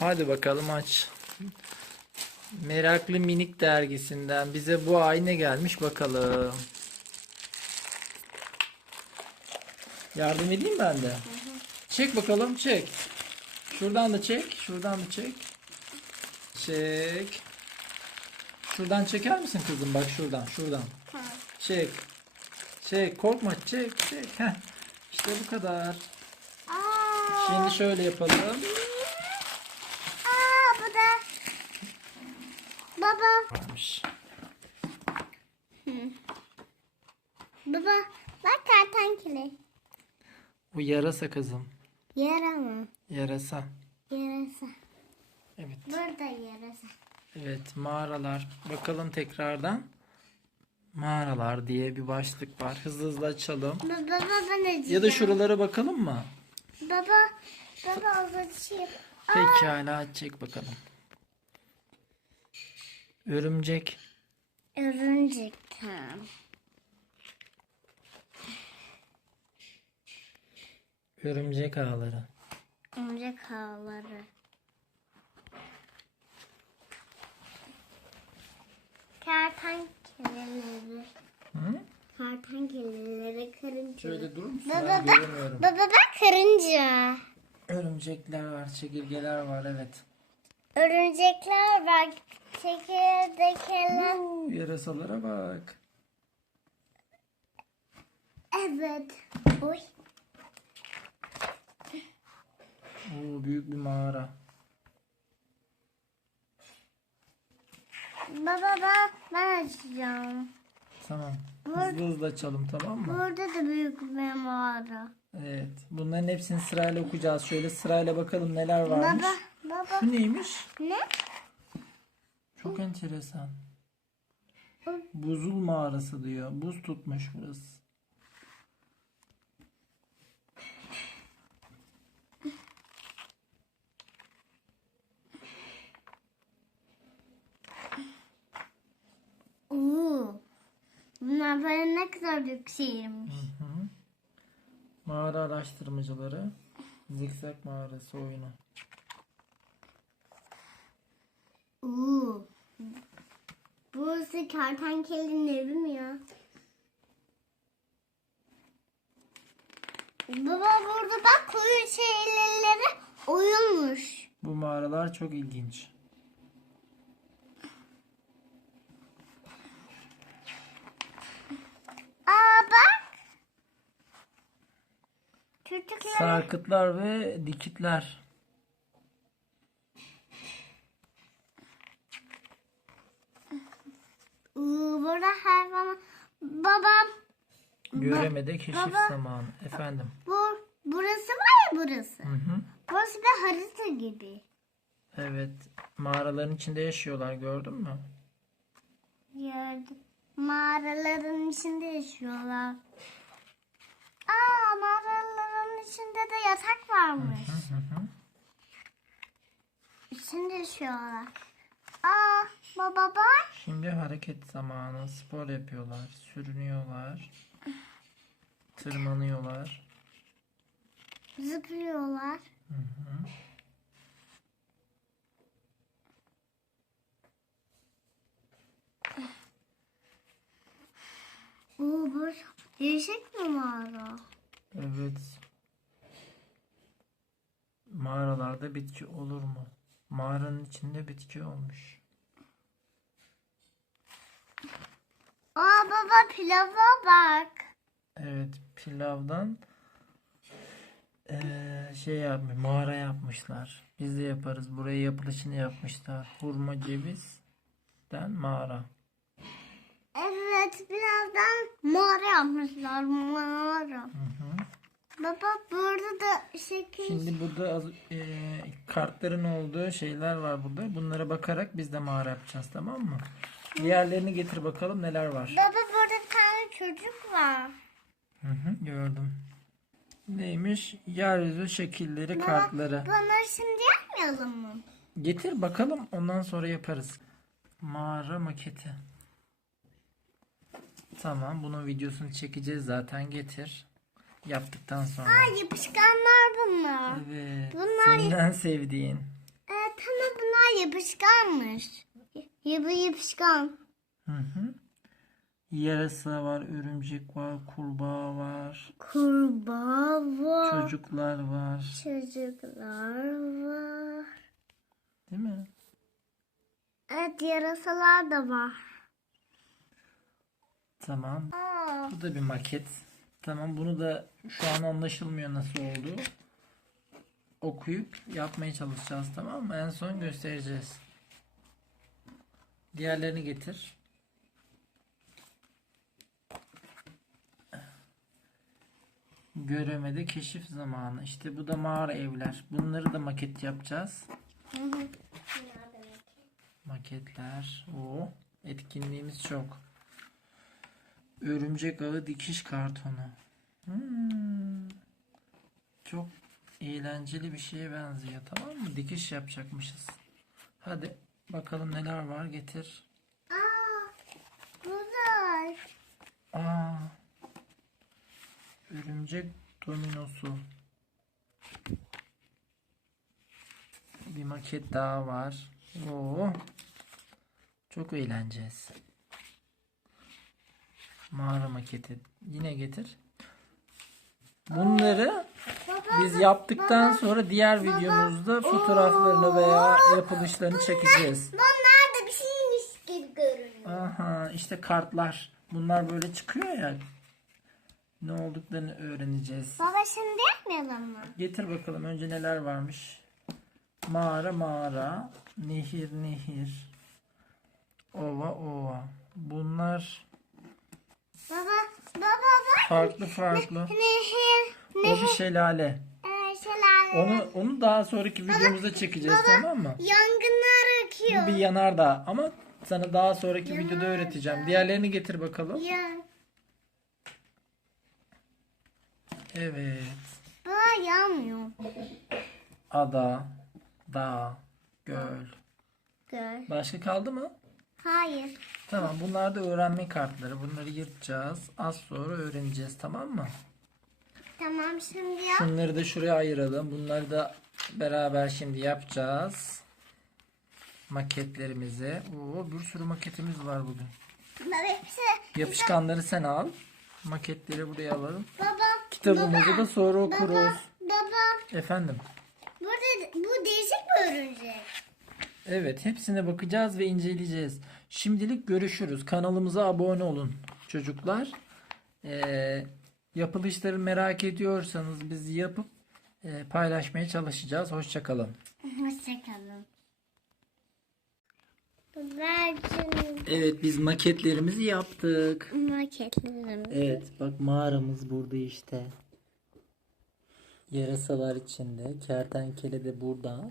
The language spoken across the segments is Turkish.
Hadi bakalım aç. Meraklı Minik dergisinden bize bu ay ne gelmiş bakalım. Yardım edeyim ben de. Çek bakalım çek. Şuradan da çek. Şuradan da çek. Çek. Şuradan çeker misin kızım? Bak şuradan. Şuradan. Çek. Çek. Korkma. Çek. Çek. Heh. İşte bu kadar. Aa, Şimdi şöyle yapalım. aa bu da. Baba, Varmış. baba bak kertenkele. Bu yarasa kızım. Yara mı? Yarasa. Yarasa. Evet. Burada yarasa. Evet mağaralar. Bakalım tekrardan. Mağaralar diye bir başlık var. Hızlı hızlı açalım. Baba baba ne diyeceğim? Ya da şuralara bakalım mı? Baba, baba uzatayım. Pekala çek bakalım. Örümcek. Örümcek tam. Örümcek ağları. Örümcek ağları. Kertenkeleleri. Hı? Kertenkeleleri karınca. Şöyle durur musun? Baba Ben bak, göremiyorum. baba bak karınca. Örümcekler var, çekirgeler var evet. Örümcekler var. Çekirdekeler. Oo, yarasalara bak. Evet. Oy. Oo, büyük bir mağara. Baba ben, ben açacağım. Tamam. Hızlı hızlı açalım tamam mı? Burada da büyük bir mağara. Evet. Bunların hepsini sırayla okuyacağız. Şöyle sırayla bakalım neler varmış. Baba, baba. Şu neymiş? Ne? Çok enteresan. Buzul mağarası diyor. Buz tutmuş burası. Oo. Bunlar böyle ne kadar büyük şeymiş. Mağara araştırmacıları. Zikzak mağarası oyunu. Oo. Burası kertenkelenin evi mi ya? Baba burada bak koyu şeyleri oyulmuş. Bu mağaralar çok ilginç. Aa bak. Çocuklar. Sarkıtlar ve dikitler. Oo, burada hayvan. Babam Göremede keşif baba. zamanı. Efendim. bu burası var ya burası. Hı hı. Burası bir harita gibi. Evet. Mağaraların içinde yaşıyorlar gördün mü? Gördüm. Mağaraların içinde yaşıyorlar. Aa mağaraların içinde de yatak varmış. Hı hı. İçinde yaşıyorlar. Aa baba bak. Şimdi hareket zamanı. Spor yapıyorlar. Sürünüyorlar. Tırmanıyorlar. Zıplıyorlar. Hı hı. Oo burası değişik bir mağara. Evet. Mağaralarda bitki olur mu? Mağaranın içinde bitki olmuş. Aa baba pilava bak. Evet, pilavdan eee, şey yapmış, mağara yapmışlar. Biz de yaparız. Buraya yapılışını yapmışlar. Hurma cevizden mağara. Evet birazdan mağara yapmışlar mağara. Hı hı. Baba burada da şekil. Şimdi burada az, eee, kartların olduğu şeyler var burada. Bunlara bakarak biz de mağara yapacağız, tamam mı? Diğerlerini getir bakalım neler var. Baba burada bir tane çocuk var. Hı hı, gördüm. Neymiş? Yeryüzü şekilleri kartları. Bunları şimdi yapmayalım mı? Getir bakalım ondan sonra yaparız. Mağara maketi. Tamam bunun videosunu çekeceğiz zaten getir. Yaptıktan sonra. Aa yapışkanlar bunlar. Evet. bunlar- Senin en sevdiğin. Evet yapışkanmış. Yapı yapışkan. Hı hı. Yarasa var, örümcek var, kurbağa var, Kurbağa var. çocuklar var. Çocuklar var. Değil mi? Evet yarasalar da var. Tamam. Aa, Bu da bir maket. Tamam bunu da şu an anlaşılmıyor nasıl oldu. Okuyup yapmaya çalışacağız tamam mı? En son göstereceğiz. Diğerlerini getir. Göremede keşif zamanı. İşte bu da mağara evler. Bunları da maket yapacağız. hı hı. Maketler. O etkinliğimiz çok. Örümcek ağı dikiş kartonu. Hmm. Çok eğlenceli bir şeye benziyor tamam mı? Dikiş yapacakmışız. Hadi bakalım neler var getir. Aa, güzel. Aa. Örümcek dominosu. Bir maket daha var. Oo. Çok eğleneceğiz. Mağara maketi. Yine getir. Bunları biz yaptıktan sonra diğer videomuzda fotoğraflarını veya yapılışlarını çekeceğiz. bunlar da bir şeymiş gibi görünüyor. Aha işte kartlar. Bunlar böyle çıkıyor ya. Ne olduklarını öğreneceğiz. Baba şimdi yapmayalım mı? Getir bakalım önce neler varmış. Mağara mağara, nehir nehir, ova ova. Bunlar Baba, baba bak. farklı farklı. Nehir, O bir şelale. e, şelale. Onu onu daha sonraki videomuzda çekeceğiz tamam mı? Yangınlar Bu akıyor. bir yanardağ ama sana daha sonraki videoda öğreteceğim. Diğerlerini getir bakalım. Yan. Evet. Baba yanmıyor. Ada, dağ, göl. Gör. Başka kaldı mı? Hayır. Tamam bunlar da öğrenme kartları. Bunları yırtacağız. Az sonra öğreneceğiz tamam mı? Tamam şimdi yap. Şunları da şuraya ayıralım. Bunları da beraber şimdi yapacağız. Maketlerimizi. Oo, bir sürü maketimiz var bugün. Baba hepsi. Yapışkanları sen al. Maketleri buraya alalım. Baba. Kitabımızı da sonra okuruz. Baba. Baba. Efendim. Burada bu değişik bir örümcek. Evet hepsine bakacağız ve inceleyeceğiz. Şimdilik görüşürüz. Kanalımıza abone olun çocuklar. Ee, yapılışları merak ediyorsanız biz yapıp e, paylaşmaya çalışacağız. Hoşçakalın. Hoşçakalın. Güvercin Evet biz maketlerimizi yaptık. maketlerim. Evet bak mağaramız burada işte. Yarasalar içinde. Kertenkele de burada.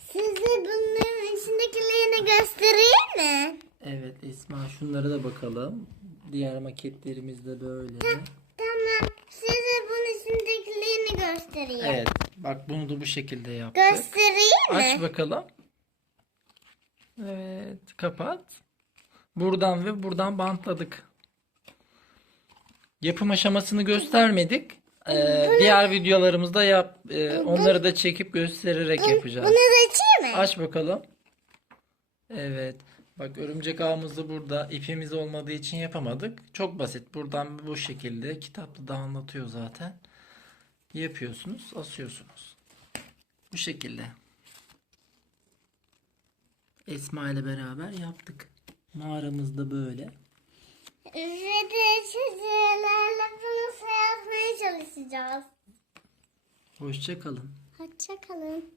Size bunların içindekilerini göstereyim mi? Evet Esma şunlara da bakalım. Diğer maketlerimiz de böyle. Tamam. Size bunun içindekilerini göstereyim. Evet bak bunu da bu şekilde yaptık. Göstereyim mi? Aç bakalım. Evet kapat. Buradan ve buradan bantladık. Yapım aşamasını göstermedik. Ee, diğer videolarımızda yap, e, onları da çekip göstererek yapacağız. Bunu da açayım mı? Aç bakalım. Evet. Bak örümcek ağımız da burada. İpimiz olmadığı için yapamadık. Çok basit. Buradan bu şekilde kitapta da anlatıyor zaten. Yapıyorsunuz, asıyorsunuz. Bu şekilde. Esma ile beraber yaptık. Mağaramız da böyle. Ve de çizgilerle bunu yazmaya çalışacağız. Hoşça kalın. Hoşçakalın.